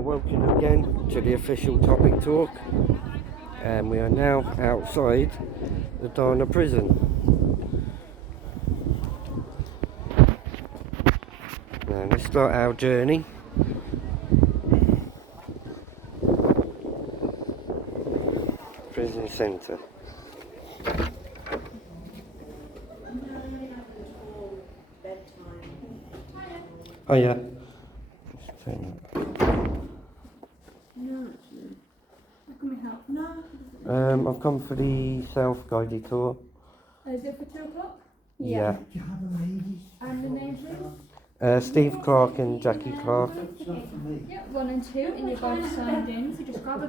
Well, welcome again to the official topic talk, and we are now outside the Dana prison. Now let's start our journey. Prison centre. Oh yeah. I've come for the self-guided tour. Is it for 2 o'clock? Yeah. And the name, please? Steve Clark and Jackie Clark. Yep, 1 and 2, and you're both signed in. So just grab a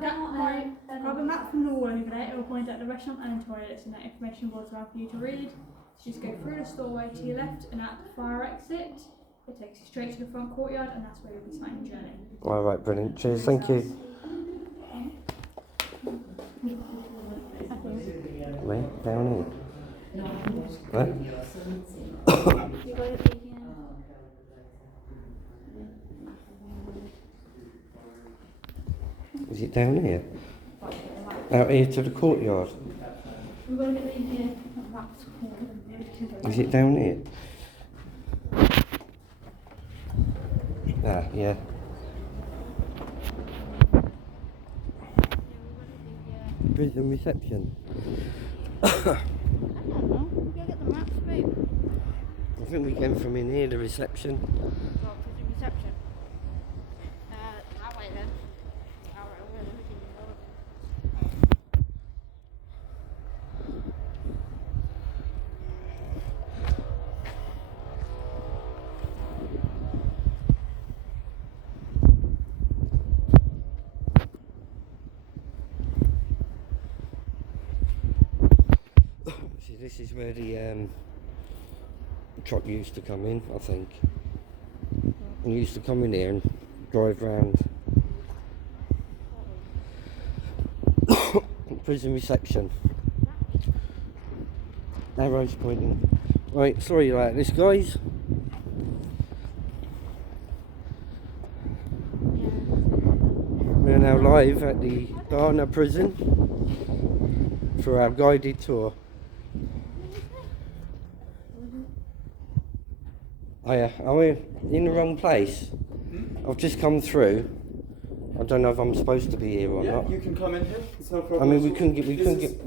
map from the wall over there. It will point out the restaurant and toilets, and that information board's around for you to read. So just go through the doorway to your left, and at the far exit, it takes you straight to the front courtyard, and that's where you'll be starting your journey. Alright, brilliant. Cheers, thank you. Wait, down here. What? You got it again. Is it down here? Out here to the courtyard? We're going to be here. Is it down here? Ah, yeah. Prison reception. I don't know. We'll go get the maps, babe. I think we came from in here, the reception. Well, prison reception. That way then. See, this is where the truck used to come in, I think. And used to come in here and drive round. Prison reception. Arrows pointing. Right, sorry about this, guys. We're now live at the Dana prison for our guided tour. Oh yeah, are we in the wrong place? I've just come through. I don't know if I'm supposed to be here or not. You can come in here. It's no problem. I mean, we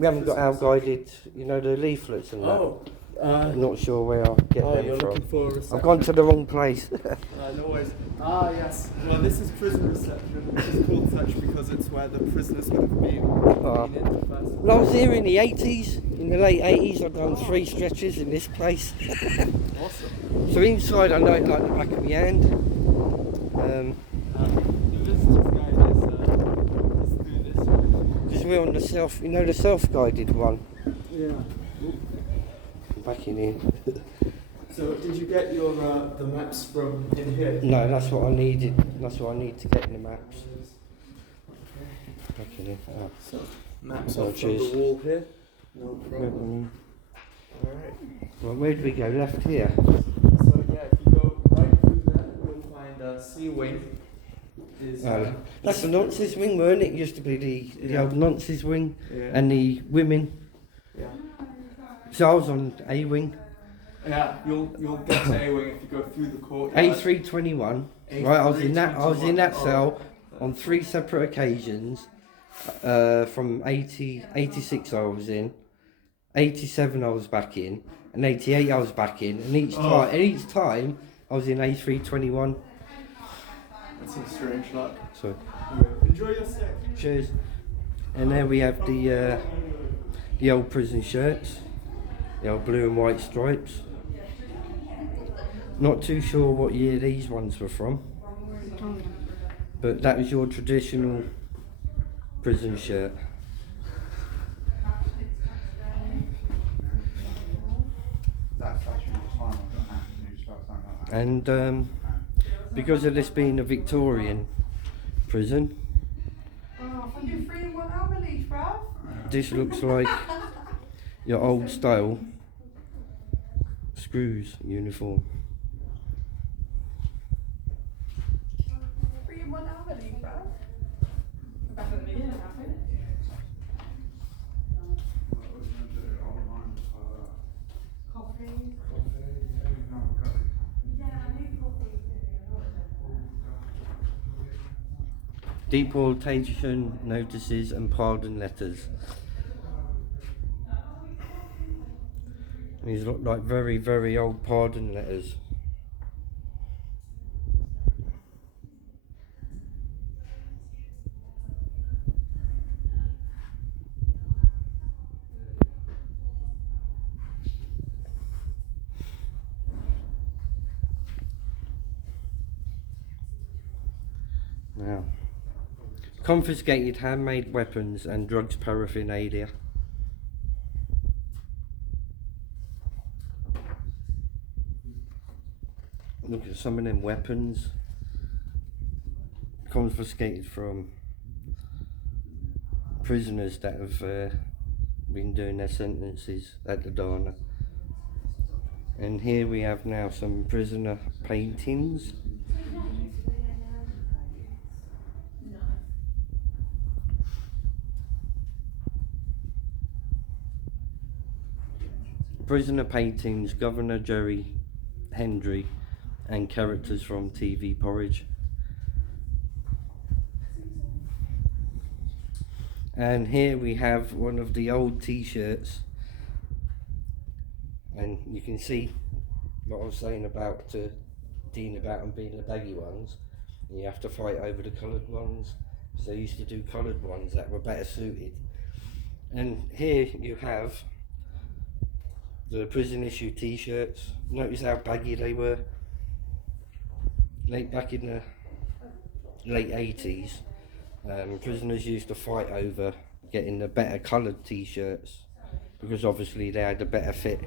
haven't got our guided, you know, the leaflets and that. Oh, I'm not sure where I'll get them you're from. looking for a reception. I've gone to the wrong place. No worries. Yes. Well, this is prison reception, which is called such because it's where the prisoners would have been. Well, I was here in the 80s, in the late 80s. I've done 3 stretches in this place. Awesome. So inside, I know it like the back of my hand. The visitors guide is through this way. Because we're on the the self-guided one. Yeah. Back in here. So, did you get your the maps from in here? No, that's what I needed. That's what I need to get in the maps. Okay. Back in here. Oh. So, maps Oh, off from cheers. the wall here. No problem. Alright. Well, where do we go? Left here. So yeah, if you go right through there, you'll find C wing. That's the nonces wing, weren't it? It used to be the old nonces wing and the women. Yeah. So I was on A wing. Yeah, you'll get to A wing if you go through the courtyard. A321. Right, I was in that cell on 3 separate occasions. From 86 I was in, 87 I was back in, and 88 I was back in, and each time I was in A321. That's some strange luck. So Enjoy your stay. cheers. And there we have the old prison shirts, the old blue and white stripes. Not too sure what year these ones were from, but that was your traditional prison shirt. And because of this being a Victorian prison, this looks like your old style Screws uniform. deportation notices and pardon letters. These look like very, very old pardon letters. Now, confiscated handmade weapons and drugs paraphernalia. Look at some of them weapons confiscated from prisoners that have been doing their sentences at the Dana. And here we have now some prisoner paintings. Prisoner paintings, Governor Jerry Hendry, and characters from TV Porridge. And here we have one of the old t-shirts, and you can see what I was saying about Dean about them being the baggy ones. You have to fight over the coloured ones, so they used to do coloured ones that were better suited. And here you have the prison issue t-shirts. Notice how baggy they were. Back in the late 80s, prisoners used to fight over getting the better coloured t-shirts because obviously they had a better fit.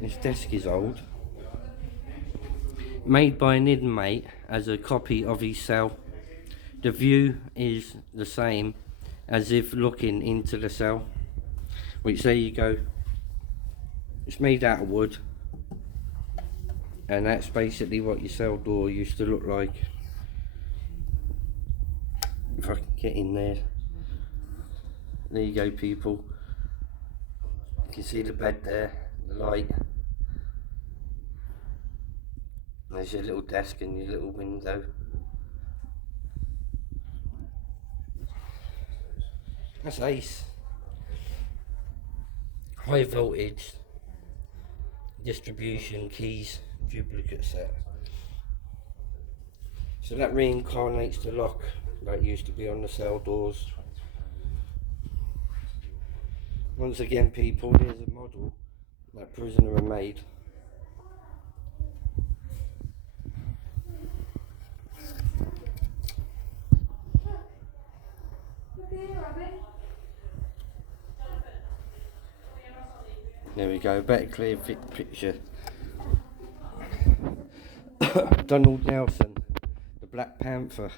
This desk is old. Made by an inmate as a copy of his cell. The view is the same as if looking into the cell, which there you go. It's made out of wood, and that's basically what your cell door used to look like. If I can get in there. There you go, people. You can see the bed there, the light. There's your little desk and your little window. That's ace. High voltage distribution keys duplicate set. So that reincarnates the lock that used to be on the cell doors. Once again, people, here's a model that prisoner had made. There we go, better clear picture. Donald Nelson, the Black Panther.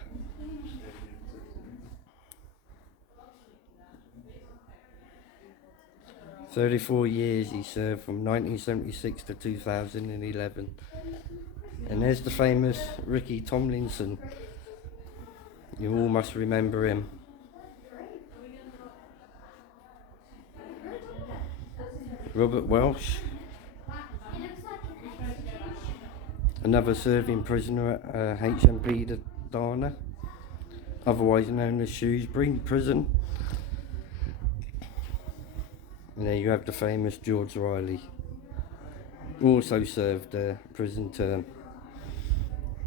"34 years he served from 1976 to 2011. And there's the famous Ricky Tomlinson. You all must remember him. Robert Welsh, another serving prisoner at HMP Dana, otherwise known as Shrewsbury prison. And there you have the famous George Riley, who also served a prison term.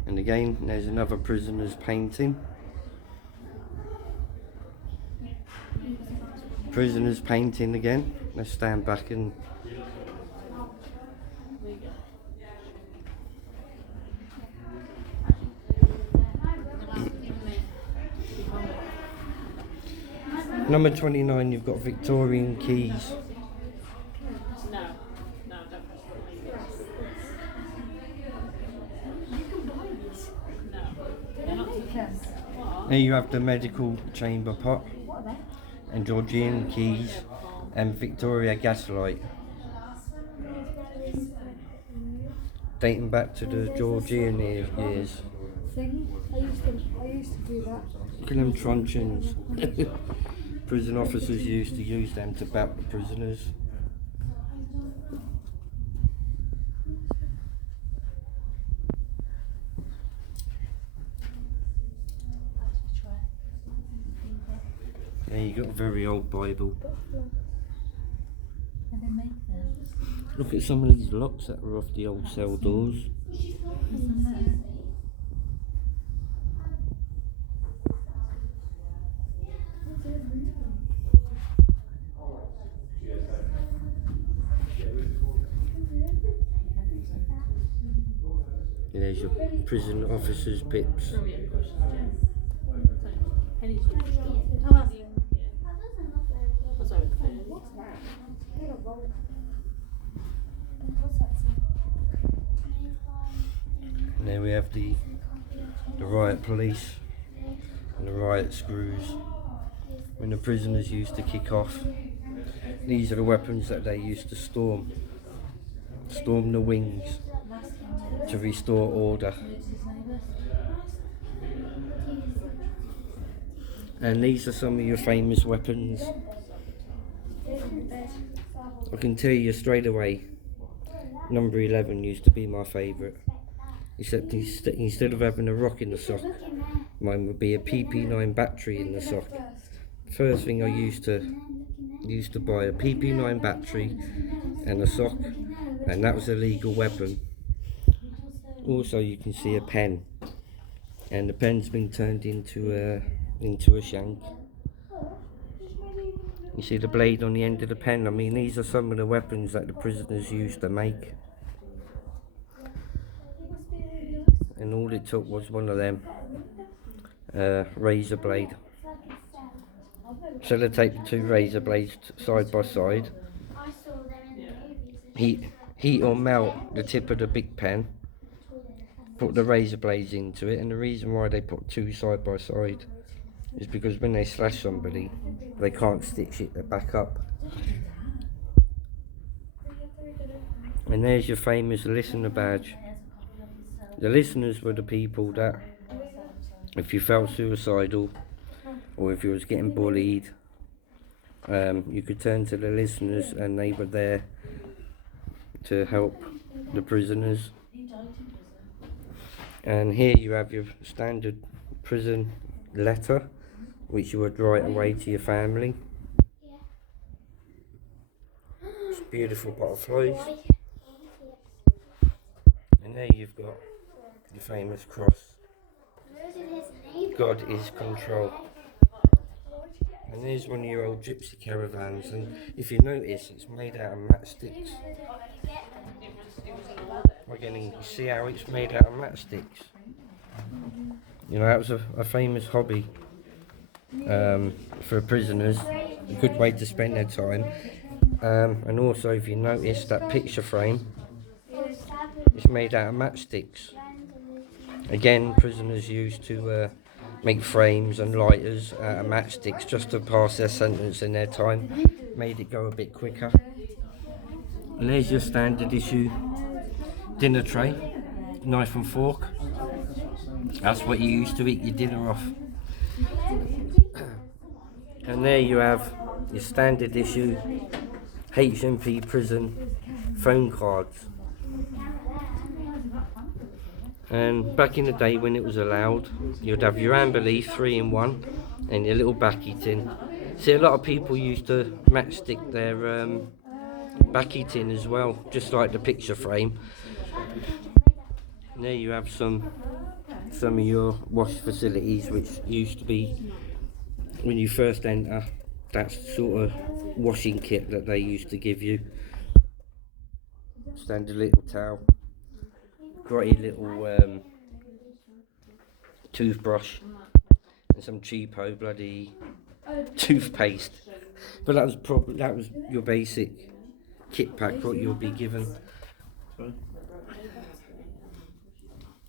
And again, there's another prisoner's painting. Prisoner's painting again. Let's stand back and number 29, you've got Victorian keys. There you have the medical chamber pot and Georgian keys and Victoria gaslight, dating back to the Georgian years. I used to do that. Look at them truncheons. Prison officers used to use them to belt the prisoners. Yeah, you got a very old Bible. Look at some of these locks that were off the old cell doors. There's your prison officers' pips. And there we have the riot police and the riot screws when the prisoners used to kick off. These are the weapons that they used to storm the wings to restore order. And these are some of your famous weapons. I can tell you straight away, number 11 used to be my favourite. Except instead of having a rock in the sock, mine would be a PP9 battery in the sock. First thing I used to buy a PP9 battery and a sock, and that was a legal weapon. Also, you can see a pen, and the pen's been turned into a shank. You see the blade on the end of the pen. I mean, these are some of the weapons that the prisoners used to make. And all it took was one of them razor blade. Sellotape the two razor blades side by side. Heat or melt the tip of the big pen. Put the razor blades into it, and the reason why they put two side by side is because when they slash somebody, they can't stitch it back up. And there's your famous listener badge. The listeners were the people that, if you felt suicidal or if you was getting bullied, you could turn to the listeners, and they were there to help the prisoners. And here you have your standard prison letter, which you would write away to your family. It's beautiful butterflies. And there you've got your famous cross. God is control. And there's one of your old gypsy caravans, and if you notice, it's made out of matchsticks. Again, you see how it's made out of matchsticks. You know, that was a famous hobby for prisoners, a good way to spend their time. And also, if you notice, that picture frame is made out of matchsticks. Again, prisoners used to make frames and lighters out of matchsticks just to pass their sentence in their time. Made it go a bit quicker. And there's your standard issue dinner tray, knife and fork. That's what you used to eat your dinner off. And there you have your standard issue HMP prison phone cards. And back in the day when it was allowed, you'd have your amber leaf 3-in-1 and your little baccy tin. See, a lot of people used to matchstick their baccy tin as well, just like the picture frame. And there you have some of your wash facilities, which used to be, when you first enter, that's the sort of washing kit that they used to give you. Standard little towel. Grotty little toothbrush and some cheapo bloody toothpaste, but that was your basic kit pack, what you'll be given.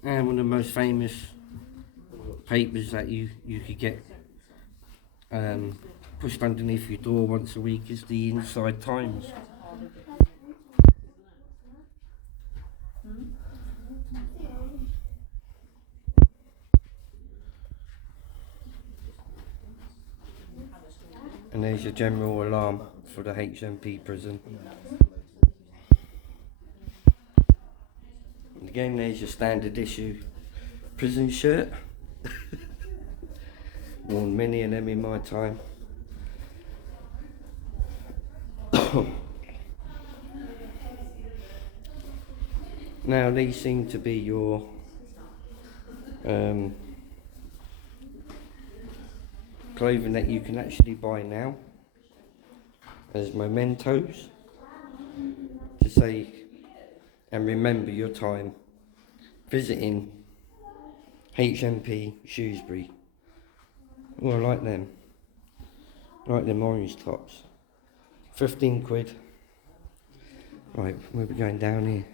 And one of the most famous papers that you could get pushed underneath your door once a week is the Inside Times. And there's your general alarm for the HMP prison. And again, there's your standard issue prison shirt. Worn many of them in my time. Now these seem to be your clothing that you can actually buy now as mementos to say and remember your time visiting HMP Shrewsbury. Oh, I like them. I like them orange tops. 15 quid. Right, we'll be going down here.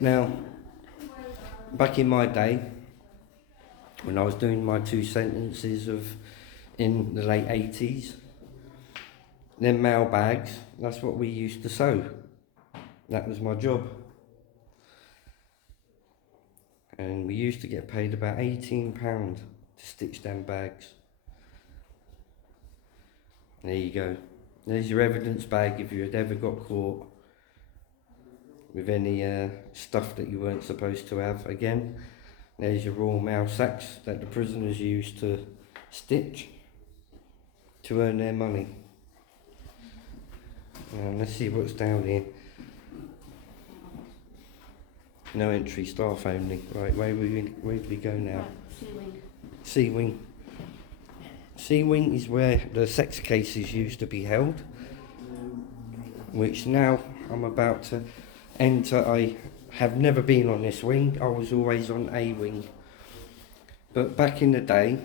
Now, back in my day, when I was doing my 2 sentences in the late 80s, them mail bags, that's what we used to sew. That was my job. And we used to get paid about £18 to stitch them bags. There you go. There's your evidence bag if you had ever got caught with any stuff that you weren't supposed to have. Again, there's your raw mail sacks that the prisoners used to stitch to earn their money. Let's see what's down here. No entry, staff only. Right, where do we go now? C wing. C wing is where the sex cases used to be held, which now I'm about to enter. I have never been on this wing, I was always on A wing. But back in the day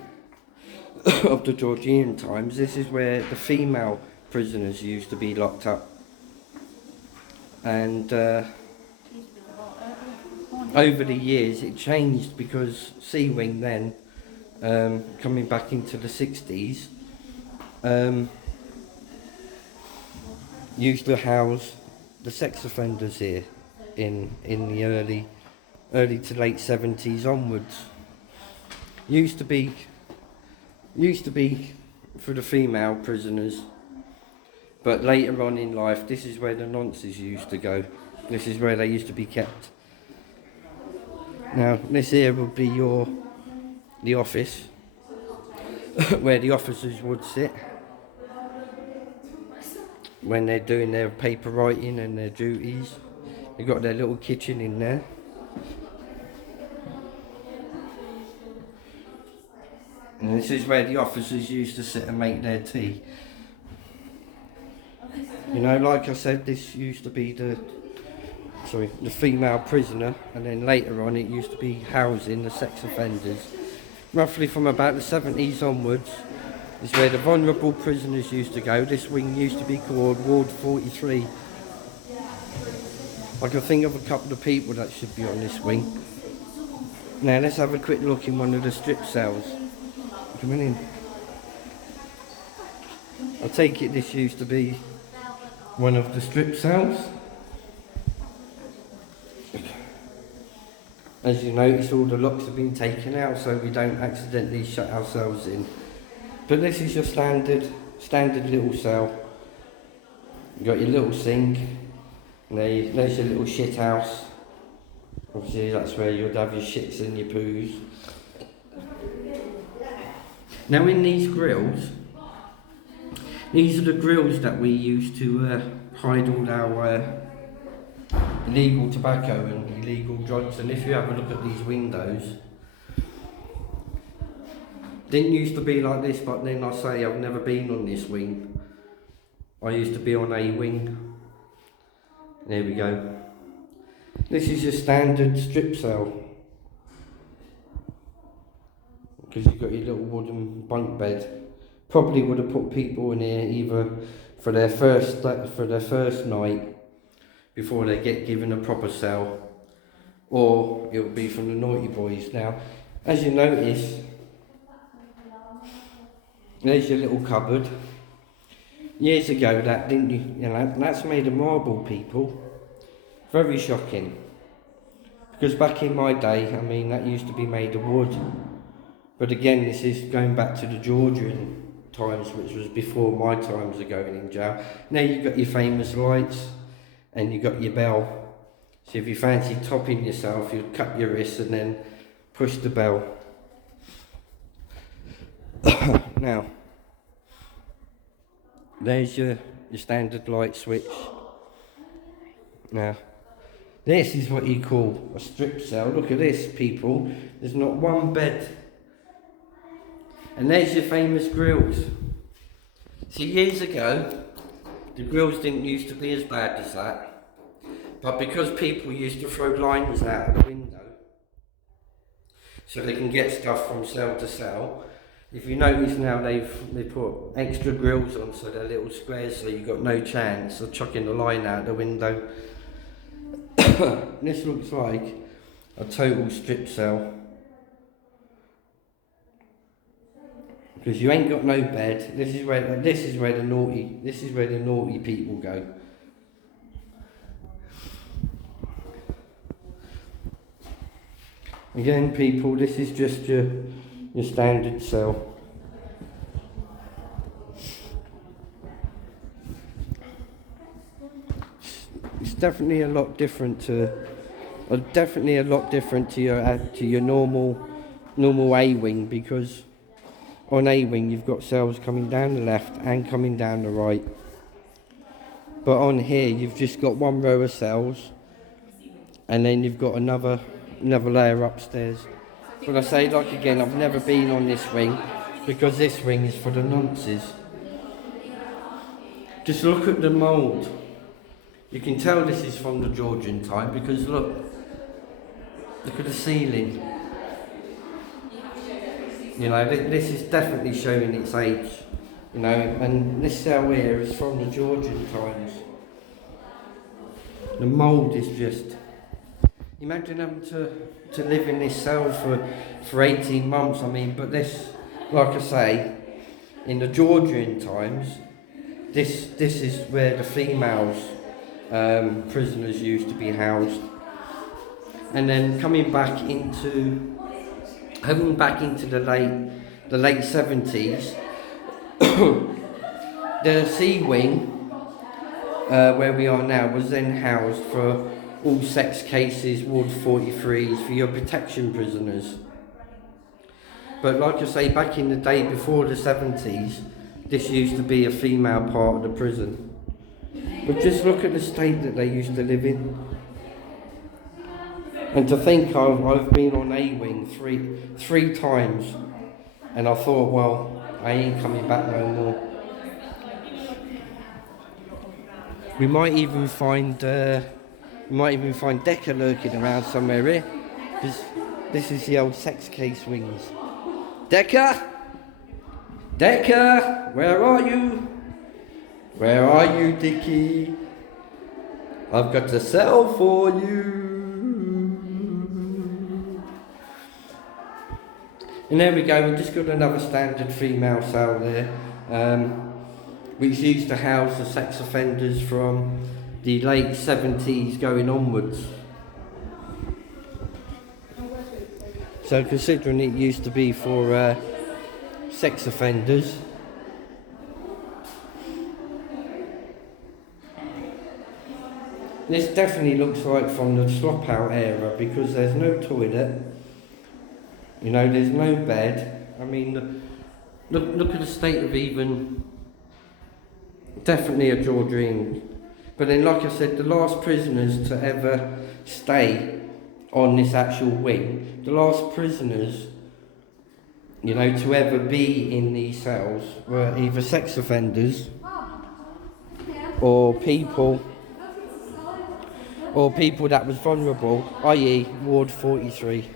of the Georgian times, this is where the female prisoners used to be locked up. And over the years it changed because C wing then, coming back into the 60s, used to house the sex offenders here in the early to late 70s onwards. Used to be for the female prisoners, but later on in life this is where the nonces used to go. This is where they used to be kept. Now this here would be the office where the officers would sit when they're doing their paper writing and their duties. They've got their little kitchen in there. And this is where the officers used to sit and make their tea. You know, like I said, this used to be the female prisoner, and then later on it used to be housing the sex offenders. Roughly from about the 70s onwards is where the vulnerable prisoners used to go. This wing used to be called Ward 43. I can think of a couple of people that should be on this wing. Now let's have a quick look in one of the strip cells. Come in. I take it this used to be one of the strip cells. As you notice, all the locks have been taken out so we don't accidentally shut ourselves in. But this is your standard little cell. You've got your little sink. There's your little shit house. Obviously that's where you'd have your shits and your poos. Now in these grills, these are the grills that we use to hide all our illegal tobacco and illegal drugs. And if you have a look at these windows, didn't used to be like this, but then I say I've never been on this wing. I used to be on A wing. There we go. This is your standard strip cell, because you've got your little wooden bunk bed. Probably would have put people in here either for their first night before they get given a proper cell, or it would be from the naughty boys. Now, as you notice, there's your little cupboard. Years ago, that's made of marble, people. Very shocking. Because back in my day, I mean, that used to be made of wood. But again, this is going back to the Georgian times, which was before my times of going in jail. Now you've got your famous lights, and you've got your bell. So if you fancy topping yourself, you'd cut your wrist and then push the bell. Now, There's your standard light switch. Now, this is what you call a strip cell. Look at this, people. There's not one bed. And there's your famous grills. See, years ago, the grills didn't used to be as bad as that. But because people used to throw liners out of the window, so they can get stuff from cell to cell, if you notice now they put extra grills on, so they're little squares, so you've got no chance of chucking the line out the window. This looks like a total strip cell. Because you ain't got no bed. This is where the naughty people go. Again, people, this is just your standard cell. It's definitely a lot different to your normal A-wing, because on A-wing you've got cells coming down the left and coming down the right. But on here you've just got one row of cells, and then you've got another layer upstairs. But I say, like again, I've never been on this wing, because this wing is for the nonces. Just look at the mould. You can tell this is from the Georgian time, because look at the ceiling. You know, this is definitely showing its age. You know, and this cell here is from the Georgian times. The mould is just... Imagine having to live in this cell for 18 months. I mean, but this, like I say, in the Georgian times, this is where the females, prisoners used to be housed. And then coming back into the late 70s, the C wing, where we are now, was then housed for all sex cases, Ward 43s, for your protection prisoners. But like I say, back in the day before the 70s, this used to be a female part of the prison. But just look at the state that they used to live in. And to think I've been on A-wing three times, and I thought, well, I ain't coming back no more. We might even find Decker lurking around somewhere here. This is the old sex case wings. Decker! Decker! Where are you? Where are you, Dickie? I've got a cell for you. And there we go, we've just got another standard female cell there, which used to house the sex offenders from the late 70s going onwards. So considering it used to be for sex offenders, this definitely looks like from the slop out era, because there's no toilet, you know, there's no bed. I mean, look at the state of even, definitely a Georgian. But then, like I said, the last prisoners to ever stay on this actual wing, the last prisoners, you know, to ever be in these cells were either sex offenders or people that was vulnerable, i.e. Ward 43.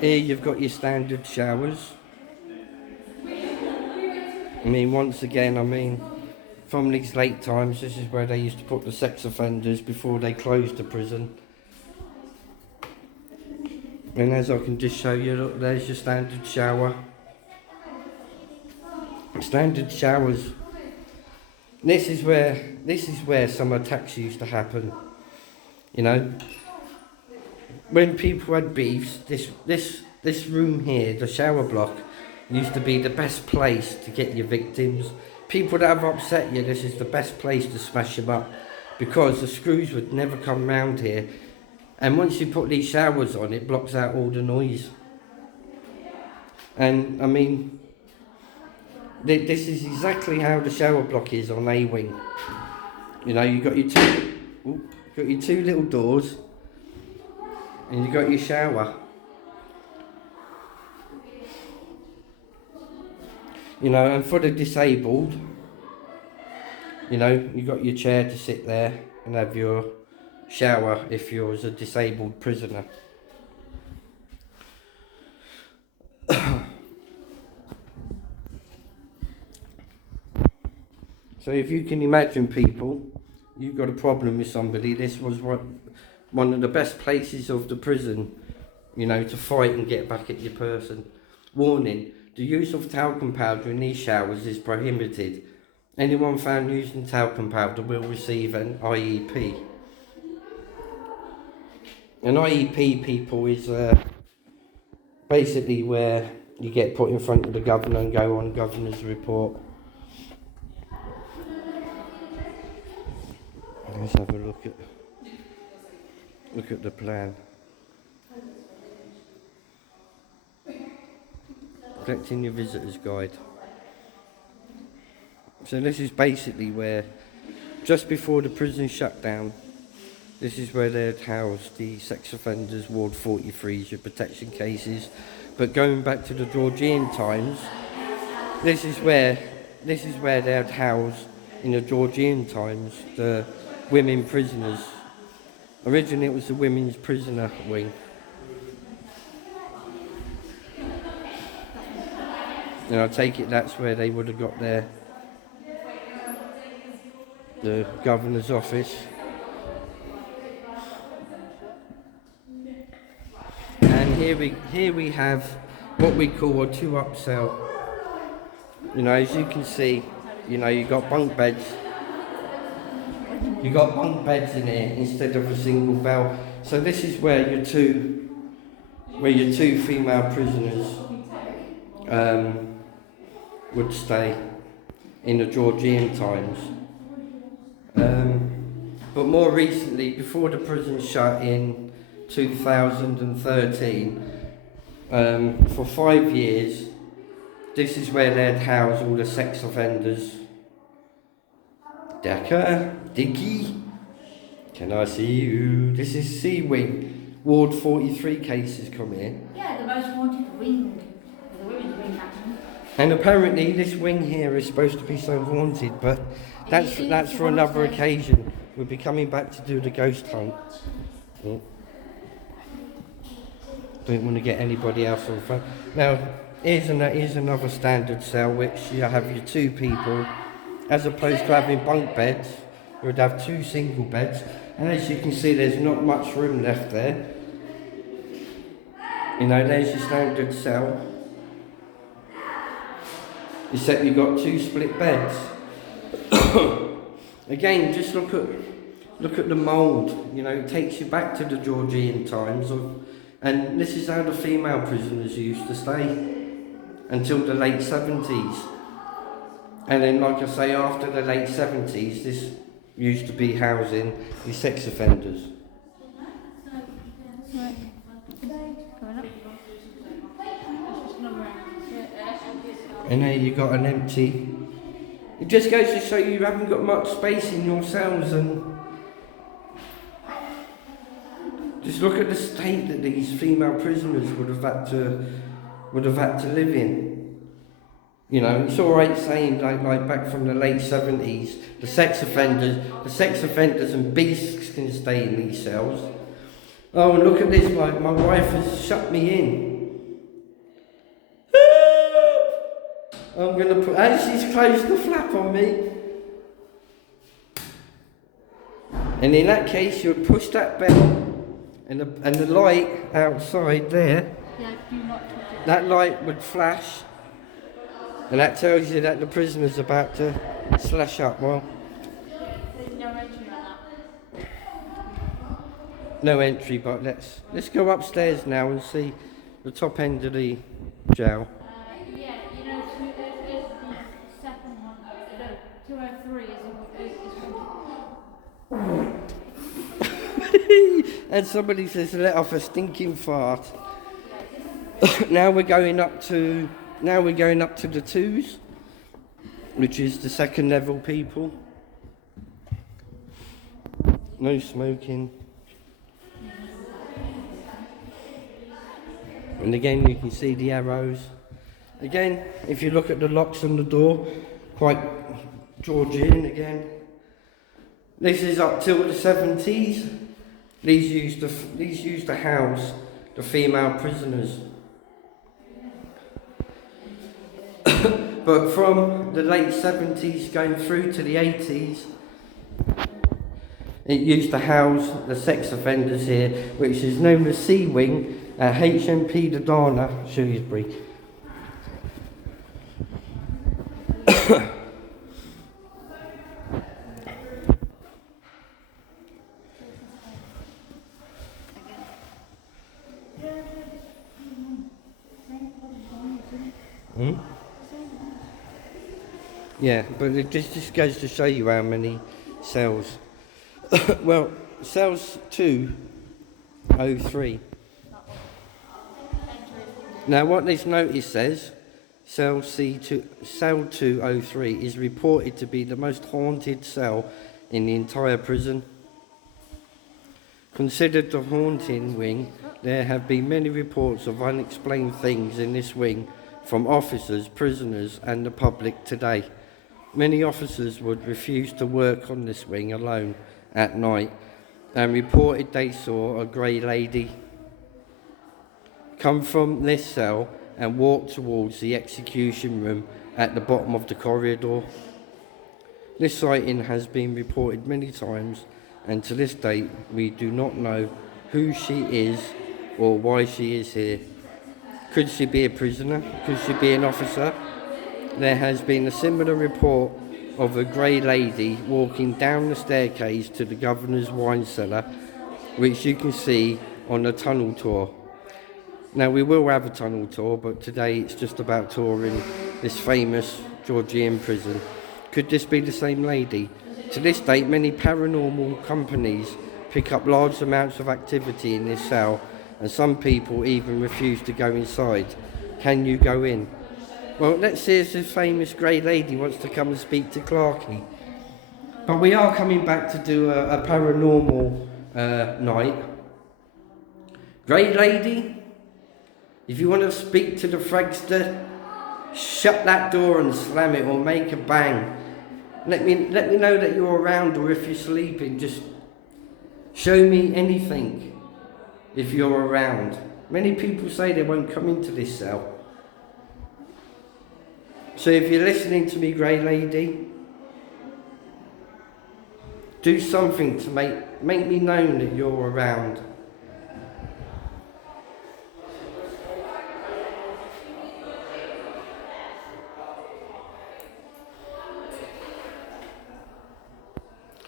Here you've got your standard showers. I mean, once again, from these late times, this is where they used to put the sex offenders before they closed the prison. And as I can just show you, look, there's your standard shower. Standard showers. This is where some attacks used to happen. You know, when people had beefs, this room here, the shower block, used to be the best place to get your victims. People that have upset you, this is the best place to smash them up, because the screws would never come round here. And once you put these showers on, it blocks out all the noise. And I mean, This is exactly how the shower block is on A wing. You know, you got your two little doors, and you got your shower. You know, and for the disabled, you know, you got your chair to sit there and have your shower if you're a disabled prisoner. So if you can imagine, people, you've got a problem with somebody, this was one of the best places of the prison, you know, to fight and get back at your person. Warning, the use of talcum powder in these showers is prohibited. Anyone found using talcum powder will receive an IEP. An IEP, people, is basically where you get put in front of the governor and go on governor's report. Let's have a look at the plan. Collecting your visitor's guide. So this is basically where, just before the prison shut down, this is where they'd house the sex offenders, Ward 43s, your protection cases. But going back to the Georgian times, this is where they'd house, in the Georgian times, the women prisoners. Originally it was the women's prisoner wing. And I take it that's where they would have got the governor's office. And here we have what we call a 2-up cell. You know, as you can see, you know, you've got bunk beds. You've got bunk beds in here instead of a single bell. So this is where your two female prisoners would stay in the Georgian times. But more recently, before the prison shut in 2013, for 5 years, this is where they'd house all the sex offenders. DODGY, can I see you? This is C wing. Ward 43 cases come in. Yeah, the most wanted wing. The women's wing, actually. And apparently this wing here is supposed to be so haunted, but that's for another occasion. We'll be coming back to do the ghost hunt. Yeah. Don't want to get anybody else on front. Now, here's another standard cell, which you have your 2 people. As opposed to having bunk beds, you would have 2 single beds. And as you can see, there's not much room left there. You know, there's your standard cell. Except you've got 2 split beds. Again, just look at the mould. You know, it takes you back to the Georgian times. And this is how the female prisoners used to stay until the late 70s. And then, like I say, after the late 70s, this used to be housing the sex offenders. And there you got an empty. It just goes to show you haven't got much space in your cells, and just look at the state that these female prisoners would have had to live in. You know, it's all right saying like back from the late 70s, the sex offenders and beasts can stay in these cells. Oh, and look at this, my wife has shut me in. I'm going to and she's closed the flap on me. And in that case, you'd push that bell, and the light outside there, that light would flash. And that tells you that the prisoner's about to slash up. Well, There's no entry on that. no entry, but let's go upstairs now and see the top end of the jail. Yeah, you know, there's the second one. No, 203 is And somebody says let off a stinking fart. Now we're going up to the 2s. which is the second level people. No smoking. And again, you can see the arrows. Again, if you look at the locks on the door, quite Georgian again. This is up till the 70s. These used to house the female prisoners. But from the late 70s going through to the 80s, it used to house the sex offenders here, which is known as C Wing at HMP the Dana, Shrewsbury. Yeah, but it just goes to show you how many cells. Well, cells 203. Now, what this notice says, cell 203 is reported to be the most haunted cell in the entire prison. Considered the haunting wing, there have been many reports of unexplained things in this wing from officers, prisoners, and the public today. Many officers would refuse to work on this wing alone at night and reported they saw a grey lady come from this cell and walk towards the execution room at the bottom of the corridor. This sighting has been reported many times, and to this date we do not know who she is or why she is here. Could she be a prisoner? Could she be an officer? There has been a similar report of a grey lady walking down the staircase to the governor's wine cellar, which you can see on a tunnel tour. Now, we will have a tunnel tour, but today it's just about touring this famous Georgian prison. Could this be the same lady? To this date, many paranormal companies pick up large amounts of activity in this cell, and some people even refuse to go inside. Can you go in? Well, let's see if this famous grey lady wants to come and speak to Clarky. But we are coming back to do a paranormal night. Grey lady, if you want to speak to the fragster, shut that door and slam it or make a bang. Let me know that you're around, or if you're sleeping, just show me anything if you're around. Many people say they won't come into this cell. So if you're listening to me, grey lady, do something to make me known that you're around.